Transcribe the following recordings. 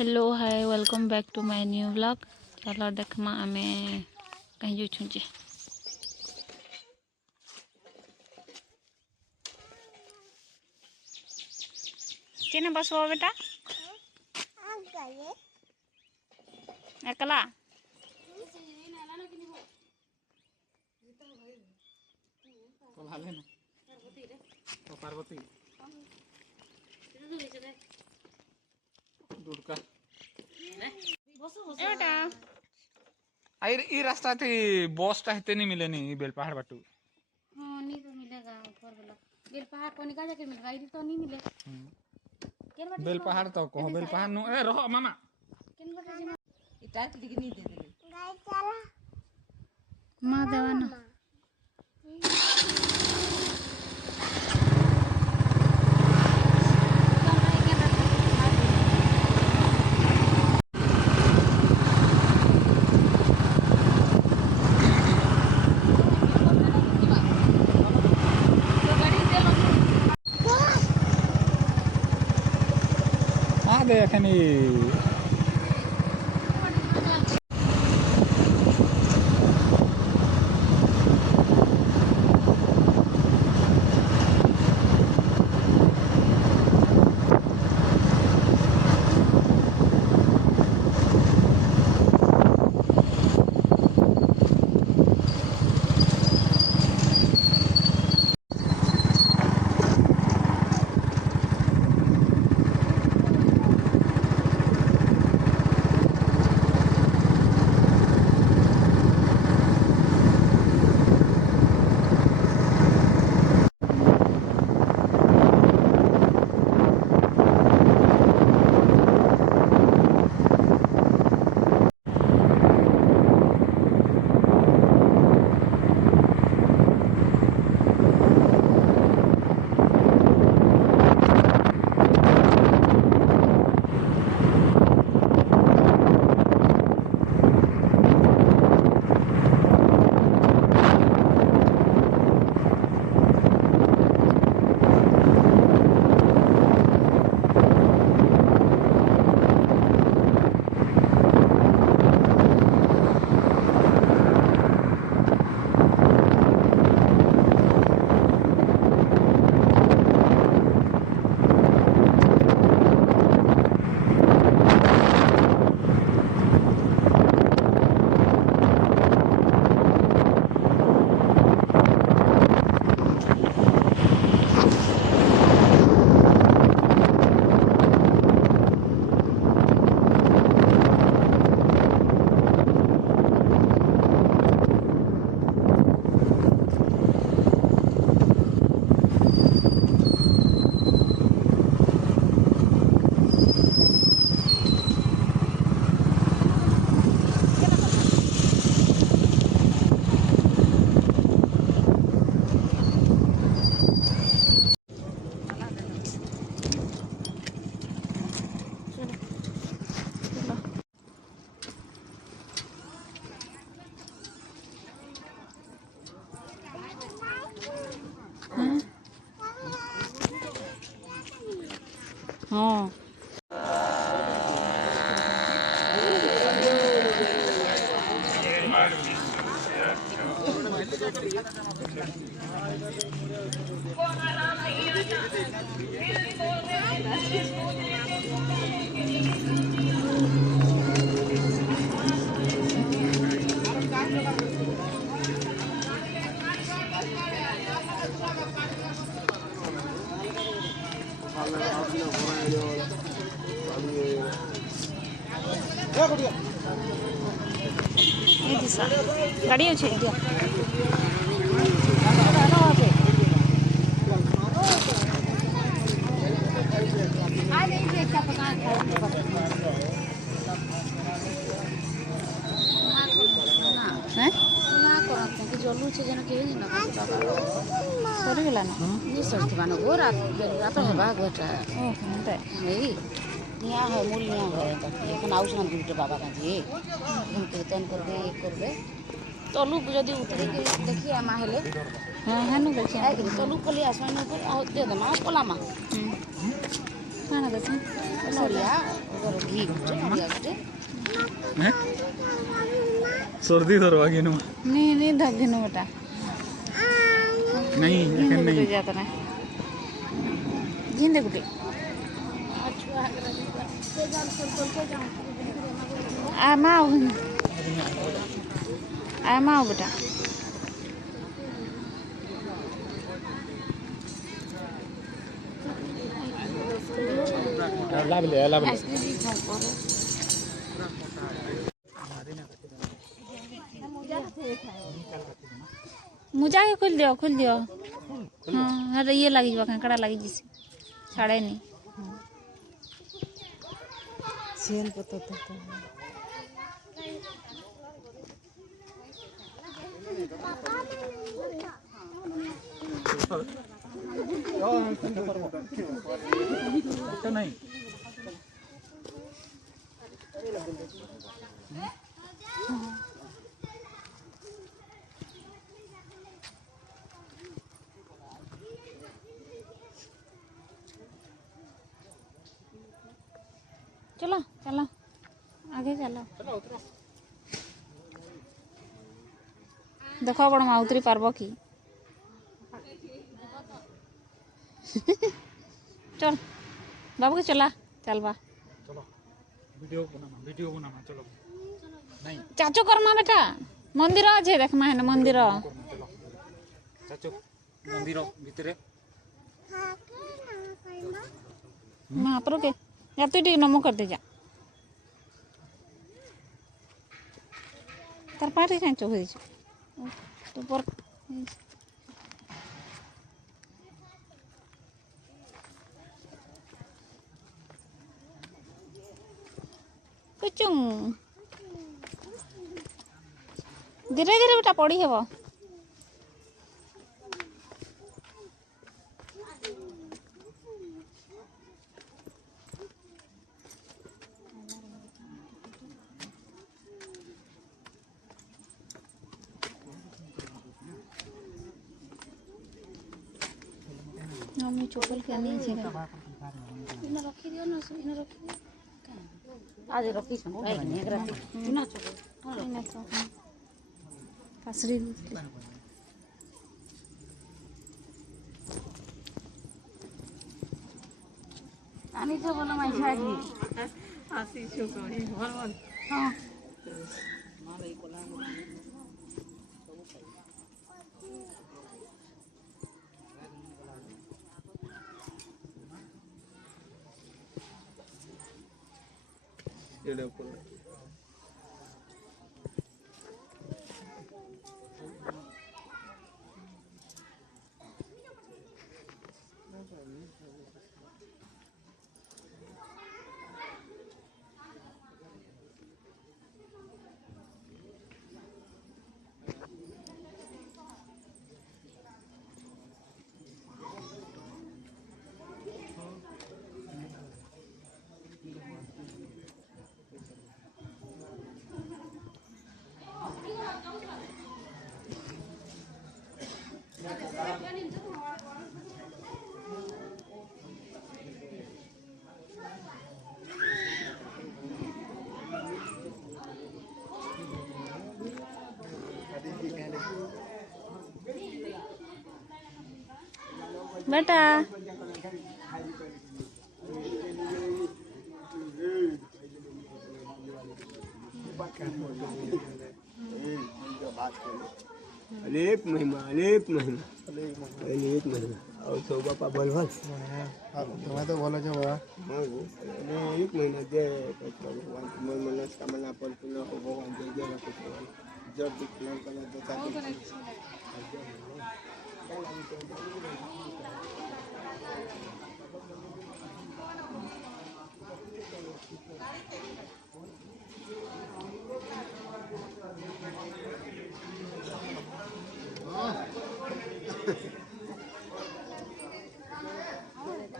Hello hi welcome back to my new vlog. चलो देखमा आमे कहीं जो छुचे केने बसो बेटा एकला पार्वती दुर्गा एटा आइर ई रास्ता थी बस टा हेते नहीं मिले नहीं बेल पहाड़ बाटू। हां नहीं तो मिलेगा ऊपर वाला बेल पहाड़ कोनी का जाके मिलेगा इधर तो नहीं मिले केन बाटे बेल पहाड़ तो कहो बेल पहाड़ नु ए रहो मामा केन बाटे इटा टिक नहीं दे दे गाय चला मां देवाना आ दे एखनी हां ये दिशा गाड़ी अच्छे जलुचे जन के सरीगला ना नहीं सोचते मानो वो रात रात में भाग बेटा नहीं निया है मूल निया है এখন আউছন দুটো বাবা কাজে এখন কীর্তন করবে করবে তলু যদি উঠে দেখি আমা হেলে हां हां न देखिए এই তলু কলি আসমান উপর আহ দে দে মা কলামা हां ना देखिए সরিয়া घी गुटे नड़िया गुटे हैं सर्दी धरवा घेनु नहीं धगिनु बेटा नहीं गिन एखन गुटे नहीं जाता ना गिन दे गुटे आमाओ बेटा लाभ ले मुझा के खोल दियो हाँ अरे ये लगी कंकड़ा लगी जिसे छाड़े नहीं सेल पता तो नहीं चलो चलो आगे चलो देखो बड़ माँ उतरी पार्ब कि चल बाबू के चला चल बा चलो वीडियो बनाना चलो नहीं चाचो करमा बेटा मंदिर अच्छे देखमा है मंदिर चाचो मंदिर भीतर महाप्रभु के या तू ठीक नमो कर दे जा तार पाटे कहीं चो हो तो पर कुछ धीरे धीरे बेटा पड़ी हेब मम्मी चोपल के नहीं छे इना रखी दियो ना इना रखी दियो आज रखी छन भाई ने एकरा चुना चोको इना तो कसरी आनी तो बोला माई छाड़ी आसी छोको ही बोल बोल हां मारे कोला ये ऊपर बेटा अनेक महिमा और तो बापा बलवान तुम्हें तो बोलो जो बा एक महीना दे भगवान मन मनस्कामना पर पूर्ण हो भगवान जय जय रखे जब भी प्लान करना देता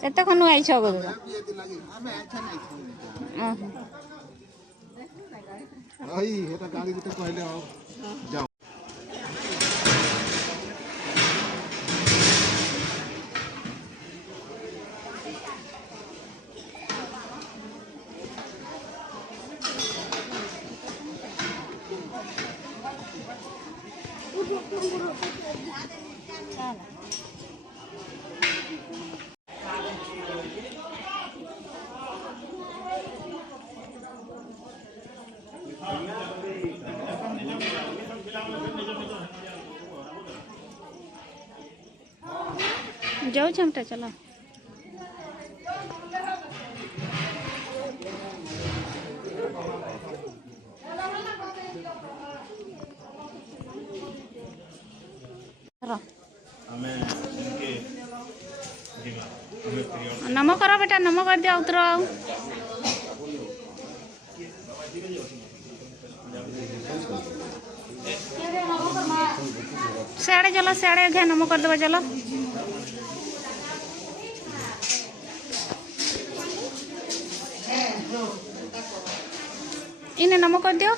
केते खनु आइछ गो आई हेता गाड़ी तो कहले आओ जाओ जाऊ चमटा चलो नमो करो बेटा नमो कर दिया उतरो आओ सियाड़े चलो सियाड़े घे नमो कर दो चलो इन्हें नमो कर दियो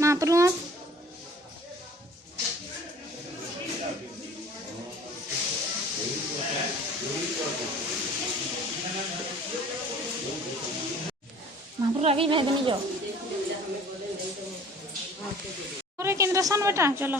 महाप्रभु आप महाप्रभु आगे भेज नहीं जाओ अरे केंद्र सन बेटा चलो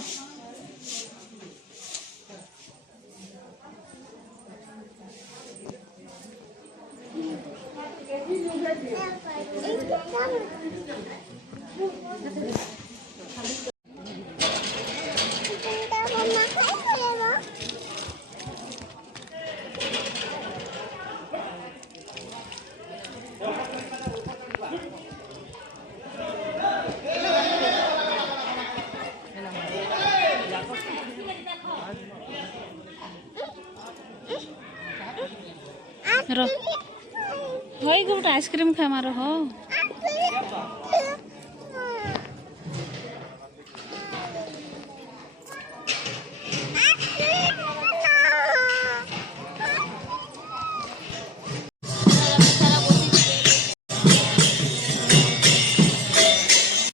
रो होई गुट आइसक्रीम खा मारो हो